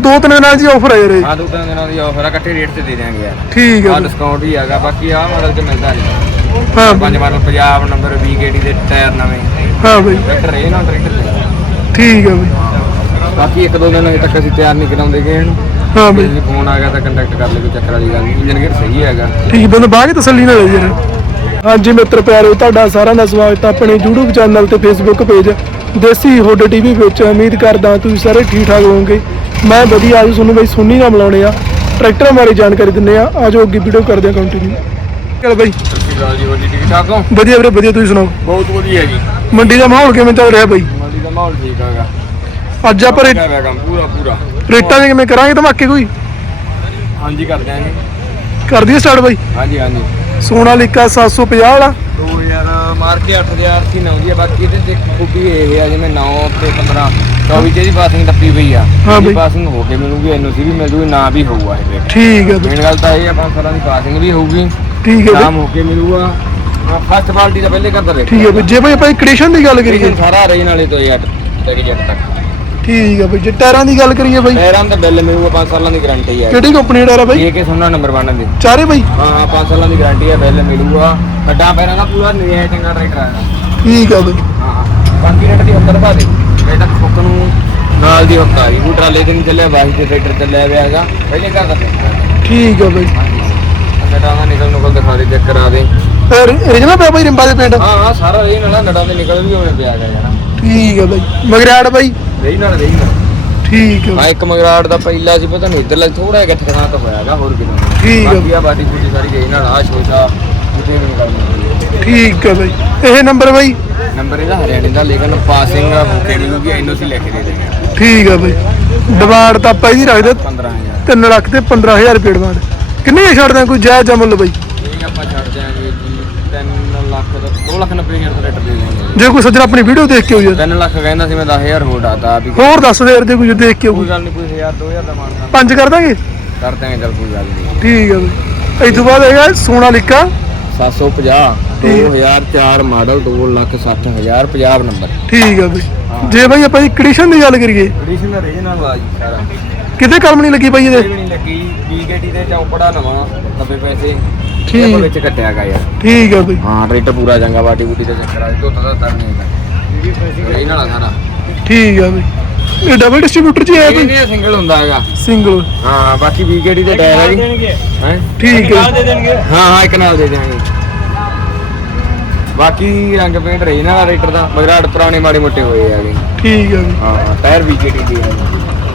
ਦੋ ਤਿੰਨ ਦਿਨਾਂ 'ਚ ਆਫਰ ਹੈ ਯਾਰ ਇਹ ਹਾਂ ਦੋ ਤਿੰਨ ਦਿਨਾਂ ਦੀ ਆਫਰ ਆ ਇਕੱਠੇ ਰੇਟ ਤੇ ਦੇ ਦਿਆਂਗੇ ਯਾਰ। ਠੀਕ ਆ ਬਈ। ਡਿਸਕਾਊਂਟ ਵੀ ਹੈਗਾ ਬਾਕੀ ਆ ਮਾਡਲ ਚ ਮਿਲਦਾ ਨਹੀਂ ਹਾਂ ਪੰਜ ਬਈ। ਮਾਡਲ ਪੰਜਾਬ ਨੰਬਰ ਵੀਕੇਡੀ ਦੇ ਟਾਇਰ ਨਵੇਂ। ਹਾਂ ਬਈ। ਟਰੈਕਟਰ ਇਹ ਨਾ ਟਰੈਕਟਰ ਠੀਕ ਬਈ। ਬਾਕੀ ਇੱਕ ਦੋ ਦਿਨ ਅਜੇ ਤੱਕ ਅਸੀਂ ਤਿਆਰ ਨਹੀਂ ਕਰਾਉਂਦੇ ਗਏ ਇਹਨੂੰ। ਹਾਂ ਬਈ। ਜੇ ਫੋਨ ਆ ਗਿਆ ਤਾਂ ਕੰਟੈਕਟ ਕਰ ਲਿਓ ਕੋਈ ਚੱਕਰ ਵਾਲੀ ਗੱਲ ਨਹੀਂ ਇੰਜਨ ਗੇਅਰ ਸਹੀ ਹੈਗਾ। ਠੀਕ ਬੰਦਾ ਬਾਹ ਕੇ ਤਸੱਲੀ ਨਾਲ ਲੈ ਯਾਰ ਹਾਂਜੀ ਮਿੱਤਰ ਪਿਆਰੋ ਤੁਹਾਡਾ ਸਾਰਿਆਂ ਦਾ ਸਵਾਗਤ ਹੈ ਆਪਣੇ YouTube ਚੈਨਲ ਤੇ Facebook page Desi hood TV ਵਿੱਚ ਉਮੀਦ ਕਰਦਾ ਤੁਸੀਂ ਸਾਰੇ ਠੀਕ ਠਾਕ ਹੋਵੋਗੇ। ਮੈਂ ਵਧੀਆ ਅੱਜ ਤੁਹਾਨੂੰ ਬਈ ਸੁਣੀ ਨਾਲ ਮਿਲਾਉਣੇ ਆ। ਟਰੈਕਟਰਾਂ ਬਾਰੇ ਜਾਣਕਾਰੀ ਦਿੰਨੇ ਆ। ਆਜੋ ਅੱਗੇ ਵੀਡੀਓ ਕਰਦੇ ਆ ਕੰਟੀਨਿਊ ਚਲ ਬਈ। ਸਤਿ ਜੀ ਹੋਰ ਜੀ ਠੀਕ ਠਾਕ ਹੋ ਵਧੀਆ ਵੀਰੇ ਵਧੀਆ ਤੁਸੀਂ ਸੁਣਾਓ? ਬਹੁਤ ਵਧੀਆ ਜੀ। ਮੰਡੀ ਦਾ ਮਾਹੌਲ ਕਿਵੇਂ ਚੱਲ ਰਿਹਾ ਬਈ? ਮੰਡੀ ਦਾ ਮਾਹੌਲ ਠੀਕ ਹੈਗਾ। ਅੱਜ ਆਪਾਂ ਕੰਮ ਪੂਰਾ ਪੂਰਾ। ਰੇਟਾਂ ਦੇ ਕਿਵੇਂ ਕਰਾਂਗੇ ਧਮਾਕੇ ਕੋਈ? ਹਾਂਜੀ ਕਰਦੇ ਆਂ ਕਰ ਦਈਏ ਸਟਾਰਟ ਬਈ। ਹਾਂਜੀ ਹਾਂਜੀ। ਸੋਨਾਲੀਕਾ 750 ਵਾਲਾ। 2000 ਮਾਰ ਕੇ 8000 ਸੀ ਨਾ ਹੈ ਬਾਕੀ ਇਹਦੇ ਤੇ ਖੂਬੀ ਇਹ ਆ ਜਿਵੇਂ 9 ਤੇ 15 24 ਜਿਹਦੀ ਪਾਸਿੰਗ ਟੱਪੀ ਪਈ ਆ। ਹਾਂ ਬਈ। ਪਾਸਿੰਗ ਹੋ ਕੇ ਮਿਲੂਗੀ ਐਨਓਸੀ ਵੀ ਮਿਲ ਜੂਗੀ ਨਾ ਵੀ ਹੋਊਗਾ ਇਹ ਰੇਟ ਠੀਕ ਹੈ ਬਈ। ਮੇਨ ਗੱਲ ਤਾਂ ਇਹ ਆ ਪੰਜ ਸਾਲਾਂ ਦੀ ਪਾਸਿੰਗ ਵੀ ਹੋਊਗੀ ਠੀਕ ਹੈ ਨਾਮ ਬਈ ਹੋ ਕੇ ਮਿਲੂਗਾ। ਫਸਟ ਪਾਰਟੀ ਦਾ ਪਹਿਲੇ ਕਰਦਾ ਰੇਟ ਠੀਕ ਹੈ ਬਈ। ਜੇ ਬਈ ਆਪਾਂ ਕ੍ਰੇਸ਼ਨ ਦੀ ਗੱਲ ਕਰੀਏ। ਸਾਰਾ ਰੇਂਜ ਨਾਲੇ ਤੋਂ ਜੱਟ ਤੱਕ ਜੱਟ ਤੱਕ। ਠੀਕ ਹੈ ਬਈ ਜੇ ਟਾਇਰਾਂ ਦੀ ਗੱਲ ਕਰੀਏ ਬਈ। ਪੈਰਾਂ ਦਾ ਬਿੱਲ ਮਿਲੂਗਾ 5 ਸਾਲਾਂ ਦੀ ਗਾਰੰਟੀ ਹੈ ਕਿਹੜੀ ਕੰਪਨੀ ਦਾ ਟਾਇਰ ਆ ਬਈ? ਇਹ ਕਿ ਸੋਨਾ ਨੰਬਰ 1 ਦੇ ਚਾਰੇ ਬਈ। ਹਾਂ ਹਾਂ 5 ਸਾਲਾਂ ਦੀ ਗਾਰੰਟੀ ਹੈ ਬਿੱਲ ਮਿਲੂਗਾ। ਖੱਡਾ ਪੈਰਾਂ ਦਾ ਪੂਰਾ ਨਜਾਇਜ਼ ਚੰਗਾ ਟਰੈਕਟਰ ਹੈ ਠੀਕ ਹੈ ਬਈ। ਹਾਂ ਬਾਕੀ ਰੇਟ ਦੀ ਉੱਤਰ ਪਾ ਦੇ। ਤੱਕ ਫੁੱਕ ਨੂੰ ਨਾਲ ਦੀ ਹੱਕਾ ਹੀ ਉਹ ਟਰਾਲੇ ਤੇ ਨਹੀਂ ਚੱਲਿਆ ਬਾਈ ਤੇ ਟਰੈਕਟਰ ਚੱਲਿਆ ਹੋਇਆ ਹੈਗਾ। ਪਹਿਲੇ ਘਰ ਦਾ ਠੀਕ ਹੈ ਬਈ ਨਟਾਂ ਦਾ ਨਿਕਲ ਨੁਕਲ ਦਿਖਾ ਦੇ ਚੈੱਕ ਕਰਾ ਦੇ। ਰਿਜਨਾ ਪਿਆ ਬਈ ਰਿੰਬਾ ਦੇ ਪਿੰਡ? ਹਾਂ ਹਾਂ ਸਾਰਾ ਇਹ ਨਾਲ ਨਟਾਂ ਦੇ ਨਿਕਲ ਵੀ ਹੋਣੇ ਪਿਆ ਗਿਆ ਯਾਰ। ਠੀਕ ਹੈ ਬਈ। ਮਗਰਾੜ ਬਈ। ਰਹੀ ਨਾਲ ਰਹੀ ਨਾਲ। ਠੀਕ ਹੈ। ਹਾਂ ਇੱਕ ਮਗਰਾੜ ਦਾ ਪਹਿਲਾ ਸੀ ਪਤਾ ਨਹੀਂ ਇੱਧਰਲਾ ਥੋੜਾ ਜਿਹਾ ਠਿਕਾਣਾ ਤਾਂ ਹੋਇਆਗਾ ਹੋਰ ਕਿਤੇ ਠੀਕ ਹੈ। ਬਾਕੀ ਆ ਸਾਰੀ ਨਾਲ ਆ ਸ਼ੋਸ਼ਾ ਕਿਤੇ ਵੀ ਨਿਕਲ ਨਹੀਂ ਠੀਕ ਹੈ ਬਈ। ਇਹ ਨੰਬਰ ਬਈ? ਨੰਬਰ ਇਹਦਾ ਹਰਿਆਣੇ ਦਾ ਲੇਕਿਨ ਪਾਸਿੰਗ ਹੋਕੇ ਮਿਲੂਗੀ ਐਨਓਸੀ ਲੈ ਕੇ ਦੇ ਦੇਣਗੇ ਠੀਕ ਹੈ ਬਈ। ਡਿਮਾਂਡ ਤਾਂ ਆਪਾਂ ਇਹਦੀ ਰੱਖਦੇ। 15000 3 ਲੱਖ ਤੇ 15000 ਰੁਪਏ ਡਿਮਾਂਡ। ਕਿੰਨੇ ਕੁ ਛੱਡਦੇ ਆ? ਕੋਈ ਜਾਇਜ਼ ਮੁੱਲ ਬਈ? ਇਹ ਆਪਾਂ ਛੱਡ ਦਿਆਂਗੇ ਜੀ 3 ਲੱਖ ਦਾ 2 ਲੱਖ 90 ਹਜ਼ਾਰ ਦਾ ਰੇਟ ਦੇ ਦਿਆਂਗੇ। ਜੇ ਕੋਈ ਸੱਜਣ ਆਪਣੀ ਵੀਡੀਓ ਦੇਖ ਕੇ ਹੋਈ 3 ਲੱਖ ਕਹਿੰਦਾ ਸੀ ਮੈਂ 10000 ਹੋਰ ਡਾਤਾ ਵੀ ਹੋਰ ਦੱਸ ਦੇ ਯਾਰ ਜੇ ਕੋਈ ਦੇਖ ਕੇ ਕੋਈ ਗੱਲ ਨਹੀਂ ਕੋਈ 1000 2000 ਦਾ ਮਾਨਤਾ ਪੰਜ ਕਰ ਦਾਂਗੇ? ਕਰ ਦਿਆਂਗੇ ਚੱਲ ਕੋਈ ਗੱਲ ਨਹੀਂ ਠੀਕ ਹੈ ਬਈ। ਇਸ ਤੋਂ ਬਾਅਦ ਹੈਗਾ ਸੋਨਾਲੀਕਾ 750 2004 ਮਾਡਲ 2 ਲੱਖ 60 ਹਜ਼ਾਰ ਪੰਜਾਬ ਨੰਬਰ। ਠੀਕ ਹੈ ਬਈ। ਜੇ ਬਈ ਆਪਾਂ ਇਹ ਕੰਡੀਸ਼ਨ ਦੀ ਗੱਲ ਕਰੀਏ। ਕੰਡੀਸ਼ਨ ਦਾ ਰੀਜਨਲ ਆ ਜੀ ਸਾਰਾ। ਕਿਤੇ ਕਲਮ ਨਹੀਂ ਲੱਗੀ ਇਹ ਇਹਦੇ? ਨਹੀਂ ਲੱਗੀ ਬੀਕੇਟੀ ਦੇ ਚੌਪੜਾ ਨਵਾਂ 90 ਪੈਸੇ। ਠੀਕ। ਇਹ ਵਿੱਚ ਕੱਟਿਆ ਗਿਆ ਯਾਰ। ਠੀਕ ਹੈ ਬਈ। ਹਾਂ ਰੇਟ ਪੂਰਾ ਚੰਗਾ ਬਾਟੀ ਬੂਟੀ ਦਾ ਚੱਕਰ ਆ ਦੁੱਧ ਦਾ ਤਰ ਨਹੀਂ ਹੈਗਾ। ਇਹ ਨਾਲ ਸਾਰਾ ਠੀਕ ਹੈ ਬਈ। ਇਹ ਡਬਲ ਡਿਸਟ੍ਰੀਬਿਊਟਰ ਚ ਇਹ ਬਈ ਨਹੀਂ ਸਿੰਗਲ ਹੁੰਦਾ ਹੈਗਾ। ਸਿੰਗਲ ਹਾਂ ਬਾਕੀ ਬੀਕੇਟੀ ਦੇ ਟਾਇਰ ਹੈ ਜੀ ਹੈ? ਠੀਕ ਹੈ ਦੇਣਗੇ। ਹਾਂ ਹਾਂ ਇੱਕ ਨਾਲ ਦੇ ਦਿਆਂਗੇ ਬਾਕੀ ਰੰਗ ਪੇਂਟ ਰਹੀ ਨਾ ਰੇਟਰ ਦਾ ਮਗਰਾੜ ਪੁਰਾਣੇ ਮਾੜੇ ਮੋਟੇ ਹੋਏ ਹੈਗੇ। ਠੀਕ ਹੈ ਬਈ। ਹਾਂ ਟਾਇਰ ਬੀਕੇਟੀ ਦੇ ਹੈ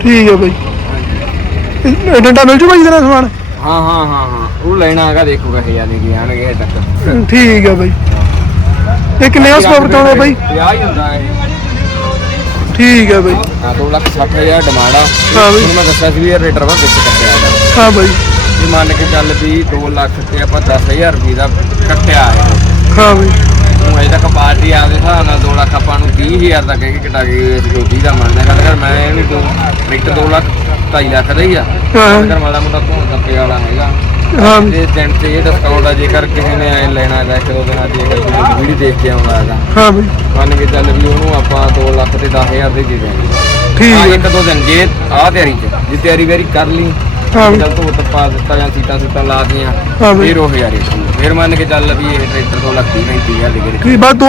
ਠੀਕ ਹੈ ਬਈ। ਇਹ ਡੰਡਾ ਮਿਲ ਜੂ ਬਈ ਇਹਦਾ ਸਮਾਨ? ਹਾਂ ਹਾਂ ਹਾਂ ਹਾਂ। ਉਹ ਲੈਣਾ ਹੈਗਾ ਦੇਖੂਗਾ ਹਜ਼ਾਰ ਦੇ ਕੇ ਆਣਗੇ ਤੱਕ। ਠੀਕ ਹੈ ਬਈ। ਇਹ ਕਿੰਨੇ ਹਾਰਸ ਪਾਵਰ ਚਾਹੁੰਦਾ ਬਈ? 50 ਹੀ ਹੁੰਦਾ ਹੈ ਠੀਕ ਹੈ ਬਈ। ਹਾਂ 2 ਲੱਖ 60 ਹਜ਼ਾਰ ਡਿਮਾਂਡ ਆ। ਹਾਂ ਬਈ। ਤੁਹਾਨੂੰ ਮੈਂ ਦੱਸਿਆ ਸੀ ਵੀ ਇਹ ਰੇਟਰ ਵਾ ਵਿੱਚ ਕੱਟਿਆ ਹੈਗਾ। ਹਾਂ ਬਈ। ਜੇ ਮੰਨ ਕੇ ਚੱਲ ਵੀ 2 ਲੱਖ ਤੇ ਆਪਾਂ 10000 ਰੁਪਏ ਦਾ ਕੱਟਿਆ ਹੈ ਹਾਂ ਬਈ। ਹੁਣ ਅਜੇ ਤੱਕ ਪਾਰਟੀ ਆਪਦੇ ਹਿਸਾਬ ਨਾਲ 2 ਲੱਖ ਆਪਾਂ ਨੂੰ 30000 ਦਾ ਕਹਿ ਕੇ ਕਟਾ ਕੇ ਜੋਤੀ ਦਾ ਮੰਨਦਾ ਗੱਲ ਕਰ ਮੈਂ ਇਹਨੂੰ ਦੋ ਟਰੈਕਟਰ 2 ਲੱਖ 2.5 ਲੱਖ ਦਾ ਹੀ ਆ। ਹਾਂ। ਗੱਲ ਕਰ ਮਾੜਾ ਮੋਟਾ ਧੋਣ ਦੱਪੇ ਵਾਲਾ ਹੈਗਾ। ਹਾਂ। ਦਿਨ ਤੇ ਇਹ ਡਿਸਕਾਊਂਟ ਆ ਜੇਕਰ ਕਿਸੇ ਨੇ ਐ ਲੈਣਾ ਹੈਗਾ ਇੱਕ ਦੋ ਦਿਨਾਂ ਦੀ ਜੇਕਰ ਵੀਡੀਓ ਦੇਖ ਕੇ ਆਉਂਦਾ ਹੈਗਾ ਹਾਂ ਬਈ। ਮੰਨ ਕੇ ਚੱਲ ਵੀ ਉਹਨੂੰ ਆਪਾਂ 2 ਲੱਖ ਤੇ 10000 ਦੇ ਦੇ ਦਿਆਂਗੇ ਠੀਕ ਹਾਂ ਹੈ। ਇੱਕ ਦੋ ਦਿਨ ਜੇ ਤਿਆਰੀ ਚ ਜੇ ਤਿਆਰੀ ਵੇਰੀ ਕਰ ਲਈ ਹਾਂ ਬਈ, ਚੱਲ ਧੋ ਤੱਪਾ ਦਿੱਤਾ ਜਾਂ ਸੀਟਾਂ ਸੂਟਾਂ ਲਾ ਦੀਆਂ ਹਾਂ ਬਈ। ਫਿਰ ਉਹ ਹਜ਼ਾਰੇ ਫਿਰ ਮੰਨ ਕੇ ਚੱਲ ਵੀ ਇਹ ਟਰੈਕਟਰ 2 ਲੱਖ 30 ਹਜ਼ਾਰ ਦੇ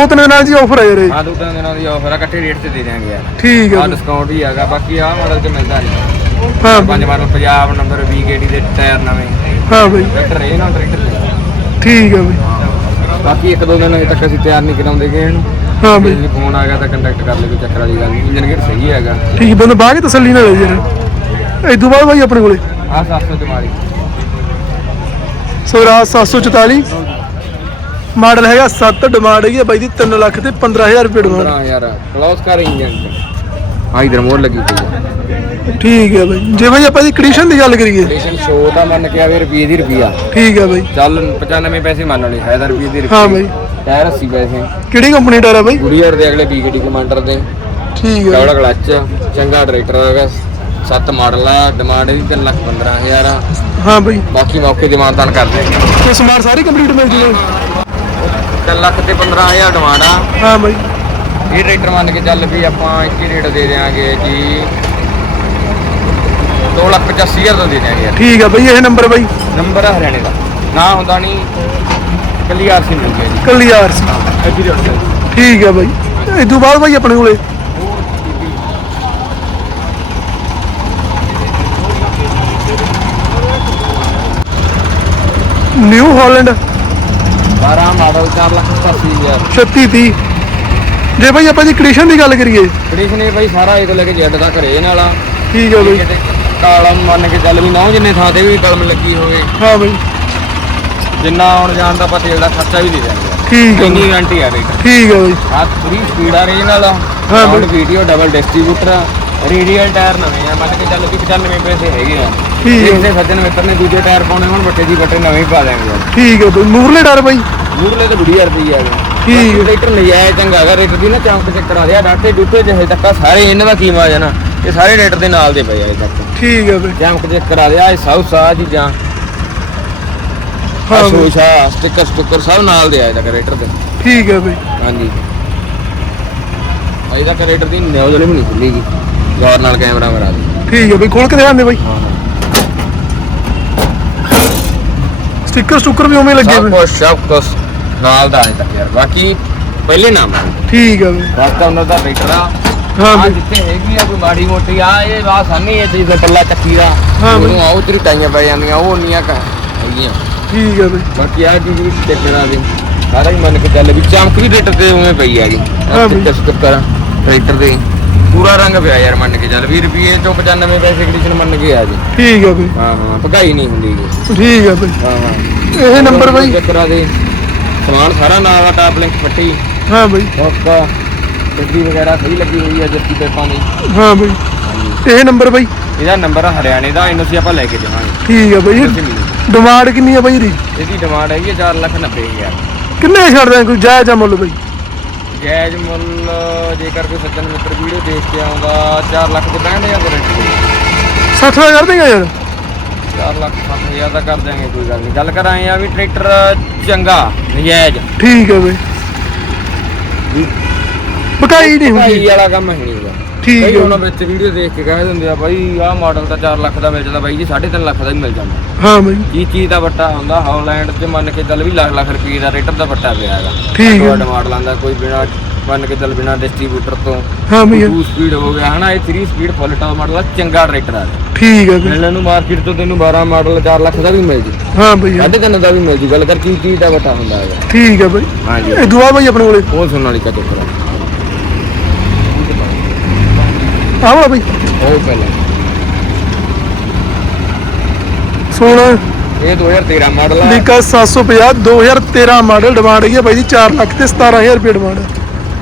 ਤਿੰਨ ਦਿਨਾਂ ਦੀ ਆਫਰ ਹੈ ਯਾਰ ਇਹ। ਹਾਂ ਦੋ ਤਿੰਨ ਦਿਨਾਂ ਦੀ ਆਫਰ ਆ ਇਕੱਠੇ ਰੇਟ ਤੇ ਦੇ ਦਿਆਂਗੇ ਯਾਰ। ਠੀਕ ਹੈ ਡਿਸਕਾਊਂਟ ਵੀ ਹੈਗਾ ਬਾਕੀ ਆਹ ਮਾਡਲ ਚ ਮਿਲਦਾ ਨਹੀਂ। ਹਾਂ ਪੰਜ ਮਾਡਲ ਪੰਜਾਬ ਨੰਬਰ ਵੀਕੇਡੀ ਦੇ ਟਾਇਰ ਨਵੇਂ। ਹਾਂ ਬਈ। ਟਰੈਕਟਰ ਇਹ ਨਾਲ ਟਰੈਕਟਰ ਠੀਕ ਹੈ ਬਈ। ਬਾਕੀ ਇੱਕ ਦੋ ਦਿਨ ਅਜੇ ਤੱਕ ਅਸੀਂ ਤਿਆਰ ਨਹੀਂ ਕਰਾਉਂਦੇ ਗਏ ਇਹਨੂੰ ਹਾਂ ਬਈ। ਜੇ ਫੋਨ ਆ ਗਿਆ ਤਾਂ ਕੰਟੈਕਟ ਕਰ ਲਿਓ ਕੋਈ ਚੱਕਰ ਵਾਲੀ ਗੱਲ ਨਹੀਂ। ਇੰਜਨ ਸਹੀ ਹੈਗਾ। ਠੀਕ ਬੰਦਾ ਬਾਹ ਕੇ ਤਸੱਲੀ ਨਾਲ ਲੈ ਇਸ ਤੋਂ ਬਾਅਦ ਬਾਈ ਆਪਣੇ ਕੋਲੇ। ਆਹ 700 ਤੇ ਮਾਰੀ ਸਵਰਾਜ 744 ਮਾਡਲ ਹੈਗਾ 7 ਡਿਮਾਂਡ ਹੈਗੀ ਆ ਬਾਈ ਦੀ 3 ਲੱਖ ਤੇ 15000 ਰੁਪਏ ਡਿਮਾਂਡ 15000 ਕਲੋਸ ਕਰ ਇੰਜਨ ਆ ਇਧਰ ਮੋੜ ਲੱਗੀ ਪਈ ਹੈ ਠੀਕ ਹੈ ਬਾਈ। ਜੇ ਬਾਈ ਆਪਾਂ ਦੀ ਕੰਡੀਸ਼ਨ ਦੀ ਗੱਲ ਕਰੀਏ। ਸਟੇਸ਼ਨ ਸ਼ੋ ਦਾ ਮੰਨ ਕੇ ਆਵੇ ਰੁਪਏ ਦੀ ਰੁਪਿਆ ਠੀਕ ਹੈ ਬਾਈ। ਚੱਲ 95 ਪੈਸੇ ਮੰਨ ਲਏ ਫਾਇਦਾ ਰੁਪਏ ਦੀ ਹਾਂ ਰੁਪਏ ਬਾਈ। ਟਾਇਰ 80 ਪੈਸੇ। ਕਿਹੜੀ ਕੰਪਨੀ ਦਾ ਹੈ ਬਾਈ? ਗੁੜੀਅਰ ਦੇ ਅਗਲੇ ਬੀਕੇਟੀ ਕਮਾਂਡਰ ਦੇ। ਠੀਕ ਹੈ। ਚੌੜਾ ਕਲੱਚ ਚੰਗਾ ਟਰੈਕਟਰ ਹੈਗਾ। 7 ਮਾਡਲ ਆ ਡਿਮਾਂਡ ਇਹਦੀ 3 ਲੱਖ 15000 ਆ। ਹਾਂ ਬਾਈ। ਬਾਕੀ ਮੌਕੇ ਦੀ ਮਾਨਤਾਨ ਕਰਦੇ ਤੇ ਸਮਾਨ ਸਾਰੀ ਕੰਪਲੀਟ ਮਿਲ ਜੂਗਾ। 3 ਲੱਖ ਤੇ 15000 ਡਿਮਾਂਡ ਆ। ਹਾਂ ਬਾਈ। ਇਹ ਟਰੈਕਟਰ ਮੰਨ ਕੇ ਚੱਲ ਵੀ ਆਪਾਂ ਇੱਕ ਹੀ ਰੇਟ ਦੇ ਦੇਾਂਗੇ ਜੀ। 2 ਲੱਖ 85 ਹਜ਼ਾਰ ਦਾ ਦੇ ਦਿਆਂਗੇ ਯਾਰ ਠੀਕ ਆ ਬਈ ਇਹ ਨੰਬਰ ਬਈ? ਨੰਬਰ ਆ ਹਰਿਆਣੇ ਦਾ। ਨਾ ਹੁੰਦਾ ਨਹੀਂ ਕੱਲੀ ਆਰਸੀ ਮਿਲ ਗਿਆ ਜੀ। ਕੱਲੀ ਆਰਸ। ਐਡੀ ਰੋਡ ਠੀਕ ਆ ਬਈ। ਇਸ ਤੋਂ ਬਾਅਦ ਬਈ ਆਪਣੇ ਕੋਲੇ? New Holland. 12 ਮਾਡਲ 4 ਲੱਖ 80 ਹਜ਼ਾਰ। 36 30 ਜੇ ਬਈ ਆਪਾਂ ਜੀ ਕੰਡੀਸ਼ਨ ਦੀ ਗੱਲ ਕਰੀਏ। ਕੰਡੀਸ਼ਨ ਇਹ ਬਾਈ ਸਾਰਾ ਇਹ ਤੋਂ ਲੈ ਕੇ ਜੈਡ ਦਾ ਘਰੇ ਨਾਲ ਆ। ਠੀਕ ਬਈ। ਕਿਤੇ ਕਾਲਮ ਮੰਨ ਕੇ ਚੱਲ ਵੀ ਨਾ ਜਿੰਨੇ ਥਾਂ ਤੇ ਵੀ ਕਲਮ ਲੱਗੀ ਹੋਵੇ। ਹਾਂ ਬਈ। ਜਿੰਨਾ ਆਉਣ ਜਾਣ ਦਾ ਆਪਾਂ ਤੇਲ ਦਾ ਖਰਚਾ ਵੀ ਦੇ ਦਿਆਂਗੇ। ਠੀਕ ਆ ਇੰਨੀ ਗਾਰੰਟੀ ਆ ਰੇਟ ਠੀਕ ਆ ਬਈ। ਆ ਪੂਰੀ ਸਪੀਡ ਆ ਰੀਜਨਲ ਆ ਹਾਂ ਬਈ। ਵੀਡੀਓ ਡਬਲ ਡਿਸਟ੍ਰੀਬਿਊਟਰ ਆ ਰੇਡੀਅਲ ਟਾਇਰ ਨਵੇਂ ਆ। ਮੰਨ ਕੇ ਚੱਲ ਵੀ 95 ਪੈਸੇ ਹੈਗੇ ਆ। ਠੀਕ ਆ। ਇਸੇ ਸੱਜਣ ਮਿੱਤਰ ਨੇ ਦੂਜੇ ਟਾਇਰ ਪਾਉਣੇ ਹੁਣ ਬੱਟੇ ਦੀ ਬੱਟੇ ਨਵੇਂ ਹੀ ਪਾ ਯਾਰ। ਠੀਕ ਆ ਬਈ। ਮੂਰਲੇ ਡਰ ਬਈ। ਮੂਰਲੇ ਤੇ ਬੁੜੀ ਰੁਪਈ ਆ। ਠੀਕ ਆ। ਰੇਟਰ ਨਜਾਇਜ਼ ਚੰਗਾ ਹੈਗਾ। ਰੇਟਰ ਦੀ ਨਾ ਚੌਂਕ ਚੱਕ ਕਰਾ ਦਿਆ ਡਾਟੇ ਡੂਟੇ ਜਿਹੇ ਤੱਕ ਆ ਸਾਰੇ ਇਹਨਾਂ ਦਾ ਕੀਮਾ ਆ ਜਾਣਾ। ਇਹ ਸਾਰੇ ਰੇਟਰ ਦੇ ਨਾਲ ਦੇ ਪਏ ਆ ਇਹ ਤੱਕ। ਠੀਕ ਆ ਬਈ। ਚੌਂਕ ਚੱਕ ਕਰਾ ਦਿਆ ਇਹ ਸੌ ਸਾ ਚੀਜ਼ਾਂ। ਹਾਂ ਹਾਂ ਬਈ। ਸੋਸ਼ਾ ਸਟicker ਸਟੁੱਕਰ ਸਭ ਨਾਲ ਦੇ ਆ ਇਹਦਾ ਰੇਟਰ ਦੇ। ਠੀਕ ਆ ਬਈ। ਹਾਂਜੀ। ਅਜੇ ਤੱਕ ਰੇਟਰ ਦੀ ਨਿਊਜ਼ ਵੀ ਨਹੀਂ ਖੁੱਲੀਗੀ ਗੌਰ ਨਾਲ ਕੈਮਰਾ ਮਰਾ ਦੇ। ਠੀਕ ਆ ਬਈ ਖੋਲ ਕੇ ਦਿਖਾਉਂਦੇ ਬਈ। ਹਾਂ ਸਟicker ਸਟੁੱਕਰ ਵੀ ਉਵੇਂ ਲੱਗੇ ਸਭ ਹੋਏ ਕੁਛ ਸਭ ਕੁਛ ਨਾਲ ਦਾ ਅਜੇ ਤੱਕ ਯਾਰ। ਬਾਕੀ ਪਹਿਲੇ ਨਾਮ ਆ। ਠੀਕ ਆ ਬਈ। ਰਸਤਾ ਉਹਨਾਂ ਦਾ ਰੇਟਰ ਆ। ਹਾਂ ਆ ਜਿੱਥੇ ਹੈਗੀ ਆ ਕੋਈ ਮਾੜੀ ਮੋਟੀ ਆ ਇਹ ਵਾ ਸਾਨੀ ਚੀਜ਼ ਦਾ ਟੱਲਾ ਚੱਕੀ ਦਾ ਹਾਂ ਬਈ। ਉਹਨੂੰ ਆਉ ਤੇਰੀ ਟਾਈਆਂ ਪੈ ਜਾਂਦੀਆਂ ਉਹ ਉਨੀਆਂ ਕ ਹੈਗੀਆਂ। ਠੀਕ ਆ ਬਈ। ਬਾਕੀ ਆ ਚੀਜ਼ ਵੀ ਦੇਖਣਾ ਦੀ। ਸਾਰਾ ਹੀ ਮੰਨ ਕੇ ਚੱਲ ਵੀ ਚਮਕ ਵੀ ਰੇਟਰ ਤੇ ਉਵੇਂ ਪਈ ਆ ਜੀ। ਹਾਂ ਬਈ। ਸਟicker ਸਟੁੱਕਰ ਰੇਟਰ ਦੇ ਪੂਰਾ ਰੰਗ ਪਿਆ ਯਾਰ ਮੰਨ ਕੇ ਚੱਲ 20 ਰੁਪਏ ਚੋਂ 95 ਪੈਸੇ ਕੰਡੀਸ਼ਨ ਮੰਨ ਕੇ ਆ ਜੀ। ਠੀਕ ਆ ਬਈ। ਹਾਂ ਹਾਂ ਭਗਾਈ ਨਹੀਂ ਹੁੰਦੀ ਗੀ। ਠੀਕ ਆ ਬਈ। ਹਾਂ ਹਾਂ। ਇਹ ਨੰਬਰ ਬਈ। ਚੱਕਰਾਂ ਦੇ? ਸਮਾਨ ਸਾਰਾ ਨਾਲ ਆ ਟਾਪ ਲਿੰਕ ਪੱਟੀ। ਹਾਂ ਬਈ। ਹੁੱਕ ਗੱਡੀ ਵਗੈਰਾ ਸਹੀ ਲੱਗੀ ਹੋਈ ਆ ਜੱਤੀ ਪੇਪਾਂ ਦੀ ਹਾਂ ਬਈ। ਇਹ ਨੰਬਰ ਬਈ? ਇਹਦਾ ਨੰਬਰ ਹਰਿਆਣੇ ਦਾ ਇਹਨੂੰ ਅਸੀਂ ਆਪਾਂ ਲੈ ਕੇ ਜਾਵਾਂਗੇ। ਠੀਕ ਆ ਬਈ। ਡਿਮਾਂਡ ਕਿੰਨੀ ਆ ਬਈ ਇਹਦੀ? ਇਹਦੀ ਡਿਮਾਂਡ ਹੈਗੀ 4 ਲੱਖ 90 ਹਜ਼ਾਰ। ਕਿੰਨੇ ਛੱਡਦੇ ਕੋਈ ਜਾਇਜ਼ ਆ ਮੁੱਲ ਬਈ? ਜਾਇਜ਼ ਮੁੱਲ ਜੇਕਰ ਕੋਈ ਸੱਜਣ ਮਿੱਤਰ ਵੀਡੀਓ ਦੇਖ ਕੇ ਆਉਂਦਾ 4 ਲੱਖ ਦੇ 65000 ਦਾ ਰੇਟ 60 ਦਾ ਕਰ ਦੇਗਾ ਯਾਰ। 4 ਲੱਖ 7000 ਦਾ ਕਰ ਦਿਆਂਗੇ ਕੋਈ ਗੱਲ ਨਹੀਂ। ਗੱਲ ਕਰ ਆ ਵੀ ਟਰੈਕਟਰ ਚੰਗਾ ਨਜਾਇਜ਼। ਠੀਕ ਆ ਬਈ। ਬਕਾਈ ਨਹੀਂ ਭਾਈ ਹੁੰਦੀ ਵਾਲਾ ਕੰਮ ਹੈ ਨਹੀਂਗਾ ਠੀਕ ਹੈ। ਉਹਨਾਂ ਵਿੱਚ ਵੀਡੀਓ ਦੇਖ ਕੇ ਕਹਿ ਦਿੰਦੇ ਆ ਬਾਈ ਆਹ ਮਾਡਲ ਤਾਂ 4 ਲੱਖ ਦਾ ਮਿਲ ਜਾਂਦਾ ਬਾਈ ਜੀ 3.5 ਲੱਖ ਦਾ ਵੀ ਮਿਲ ਜਾਂਦਾ। ਹਾਂ ਬਈ। ਕੀ ਚੀਜ਼ ਦਾ ਵੱਟਾ ਹੁੰਦਾ ਹਾਲੈਂਡ 'ਚ ਮੰਨ ਕੇ ਚੱਲ ਵੀ ਲੱਖ ਲੱਖ ਰੁਪਏ ਦਾ ਰੇਟਰ ਦਾ ਵੱਟਾ ਪਿਆ ਹੈਗਾ। ਠੀਕ ਹੈ। ਵੱਡਾ ਮਾਡਲ ਆਂਦਾ ਕੋਈ ਬਿਨਾ ਮੰਨ ਕੇ ਚੱਲ ਬਿਨਾ ਡਿਸਟ੍ਰੀਬਿਊਟਰ ਤੋਂ। ਹਾਂ ਬਈ। 2 ਸਪੀਡ ਹੋ ਗਿਆ ਹਨਾ ਇਹ 3 ਸਪੀਡ ਫੁੱਲ ਟਾਪ ਮਾਡਲ ਆ ਚੰਗਾ ਟਰੈਕਟਰ ਆ ਠੀਕ ਆ ਬਈ। ਮਿਲਣ ਨੂੰ ਮਾਰਕੀਟ ਤੋਂ ਤੈਨੂੰ 12 ਮਾਡਲ 4 ਲੱਖ ਦਾ ਵੀ ਮਿਲ ਜੂ। ਹਾਂ ਬਈ ਸਾਢੇ ਤਿੰਨ ਦਾ ਵੀ ਮਿਲ ਜੂ ਗੱਲ ਕਰ ਕੀ ਚੀਜ਼ ਦਾ ਵੱਟਾ ਹੁੰਦਾ ਹੈਗਾ। ਠੀਕ ਆ ਬਈ। ਹਾਂਜੀ। ਇਹ ਦੁਆ ਬਈ ਆਪਣੇ ਕੋਲੇ। ਉਹ ਸੁਣਨ ਵਾਲੀ ਕਾ ਚੱਕਰ ਆ। ਆਹ ਵਾਲਾ ਬਈ। ਉਹ ਪਹਿਲਾਂ। ਸੋਨਾ ਇਹ 2013 ਮਾਡਲ ਆ। ਲੀਕਾ 750 2013 ਮਾਡਲ ਡਿਮਾਂਡ ਹੈਗੀ ਬਾਈ ਜੀ 4 ਲੱਖ ਤੇ 17000 ਰੁਪਏ ਡਿਮਾਂਡ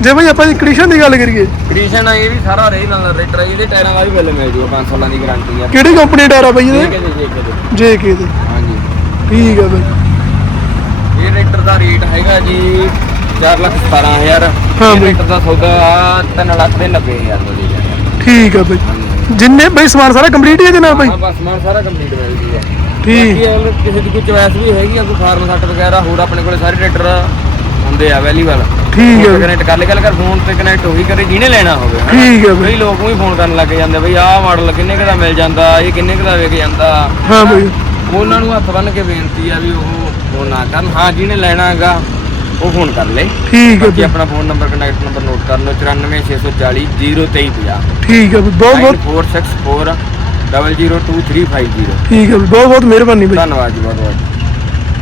ਜੇ ਬਈ ਆਪਾਂ ਜੀ ਕੰਡੀਸ਼ਨ ਦੀ ਗੱਲ ਕਰੀਏ। ਕ੍ਰਿਸ਼ਨ ਆ ਇਹ ਵੀ ਸਾਰਾ ਰੇ ਨਾਲ ਰੇਟਰ ਇਹਦੇ ਟਾਇਰਾਂ ਦਾ ਵੀ ਬਿੱਲ ਮਿਲ ਜੂਗਾ 5 ਸਾਲਾਂ ਦੀ ਗਾਰੰਟੀ ਆ। ਕਿਹੜੀ ਕੰਪਨੀ ਦਾ ਆ ਬਾਈ ਇਹਦੇ? ਜੀ ਜੀ ਜੇ ਕੇ ਦੇ। ਹਾਂਜੀ। ਠੀਕ ਆ ਬਈ। ਇਹ ਰੇਟਰ ਦਾ ਰੇਟ ਹੈਗਾ ਜੀ 4 ਲੱਖ 17000 ਹਾਂ ਬਈ। ਰੇਟਰ ਦਾ ਸੌਦਾ 3 ਲੱਖ ਦੇ 90000 ਦਾ ਦੇ। ਜਾਏਗਾ ਠੀਕ ਆ ਬਈ। ਜਿੰਨੇ ਬਈ ਸਮਾਨ ਸਾਰਾ ਕੰਪਲੀਟ ਹੀ ਹੈ ਜਨਾਬ ਬਈ? ਹਾਂ ਬਸ ਸਮਾਨ ਸਾਰਾ ਕੰਪਲੀਟ ਮਿਲ ਜੂਗਾ ਠੀਕ। ਬਾਕੀ ਅਗਰ ਕਿਸੇ ਦੀ ਕੋਈ ਚੋਇਸ ਵੀ ਹੈਗੀ ਆ ਕੋਈ ਫਾਰਮ ਸੱਟ ਵਗੈਰਾ ਹੋਰ ਆਪਣੇ ਕੋਲੇ ਸਾਰੇ ਰੇਟਰ ਹੁੰਦੇ ਆ ਵੈਲੀਵਲ ਠੀਕ ਹੈ। ਕਨੈਕਟ ਕਰ ਲੈ ਗੱਲ ਕਰ ਫੋਨ ਤੇ ਕਨੈਕਟ ਹੋਈ ਕਰੇ ਜਿਹਨੇ ਲੈਣਾ ਹੋਵੇ ਹਨਾ। ਠੀਕ ਹੈ ਬਈ। ਕਈ ਲੋਕ ਵੀ ਫੋਨ ਕਰਨ ਲੱਗ ਜਾਂਦੇ ਬਈ ਆਹ ਮਾਡਲ ਕਿੰਨੇ ਕੁ ਦਾ ਮਿਲ ਜਾਂਦਾ ਇਹ ਕਿੰਨੇ ਕੁ ਦਾ ਵਿਕ ਜਾਂਦਾ। ਹਾਂ ਬਈ। ਉਹਨਾਂ ਨੂੰ ਹੱਥ ਬੰਨ ਕੇ ਬੇਨਤੀ ਆ ਵੀ ਉਹ ਫੋਨ ਨਾ ਕਰਨ। ਹਾਂ ਜਿਹਨੇ ਲੈਣਾ ਹੈਗਾ ਉਹ ਫੋਨ ਕਰ ਲੈ। ਠੀਕ ਹੈ ਬਾਕੀ ਬਈ ਆਪਣਾ phone number connect number note ਕਰ ਲਓ। 94640 0350 ਠੀਕ ਹੈ ਬਈ ਬਹੁਤ ਬਹੁਤ 9464 002350 ਠੀਕ ਹੈ ਬਈ ਬਹੁਤ ਬਹੁਤ ਮਿਹਰਬਾਨੀ ਬਈ। ਧੰਨਵਾਦ ਜੀ ਬਹੁਤ ਬਹੁਤ।